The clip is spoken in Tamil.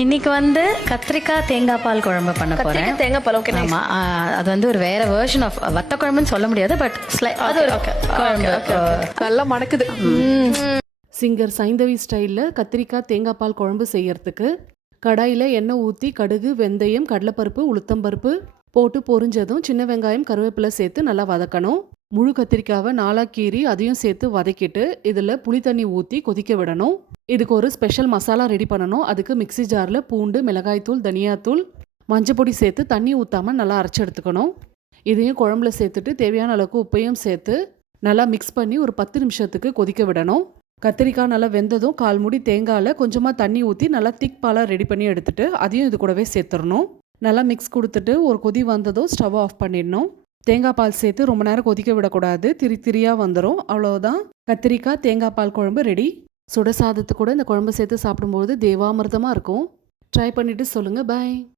இன்னைக்கு வந்து கத்திரிக்காய் தேங்காய் பால் குழம்பு பண்ண போறேன். தேங்காய் பால். ஓகே. ஆமா, அது வந்து ஒரு வேற வெர்ஷன் ஆஃப் வத்த குழம்புன்னு சொல்ல முடியாது, பட் அது ஒரு குழம்பு. நல்லா மணக்குது. சிங்கர் சைந்தவி ஸ்டைலில் கத்திரிக்காய் தேங்காய் பால் குழம்பு செய்யறதுக்கு கடாயில் எண்ணெய் ஊற்றி கடுகு, வெந்தயம், கடலைப்பருப்பு, உளுத்தம்பருப்பு போட்டு பொரிஞ்சதும் சின்ன வெங்காயம், கருவேப்பிலை சேர்த்து நல்லா வதக்கணும். முழு கத்திரிக்காவை நாலாக கீறி அதையும் சேர்த்து வதக்கிட்டு இதில் புளி தண்ணி ஊற்றி கொதிக்க விடணும். இதுக்கு ஒரு ஸ்பெஷல் மசாலா ரெடி பண்ணணும். அதுக்கு மிக்சி ஜாரில் பூண்டு, மிளகாய்த்தூள், தனியாத்தூள், மஞ்சப்பொடி சேர்த்து தண்ணி ஊற்றாமல் நல்லா அரைச்சி எடுத்துக்கணும். இதையும் குழம்புல சேர்த்துட்டு தேவையான அளவுக்கு உப்பையும் சேர்த்து நல்லா மிக்ஸ் பண்ணி ஒரு 10 நிமிஷத்துக்கு கொதிக்க விடணும். கத்திரிக்காய் நல்லா வெந்ததும் 1/4 மூடி தேங்காயில் கொஞ்சமாக தண்ணி ஊற்றி நல்லா திக் பாலாக ரெடி பண்ணி எடுத்துட்டு அதையும் இது கூடவே சேர்த்துடணும். நல்லா மிக்ஸ் கொடுத்துட்டு ஒரு கொதி வந்ததும் ஸ்டவ் ஆஃப் பண்ணிடணும். தேங்காய் பால் சேர்த்து ரொம்ப நேரம் கொதிக்க விடக்கூடாது, திரியாக வந்துடும். அவ்வளோதான், கத்திரிக்காய் தேங்காய் பால் குழம்பு ரெடி. சுட சாதத்து கூட இந்த குழம்பு சேர்த்து சாப்பிடும்போது தேவாமிர்தமாக இருக்கும். ட்ரை பண்ணிவிட்டு சொல்லுங்கள். பாய்.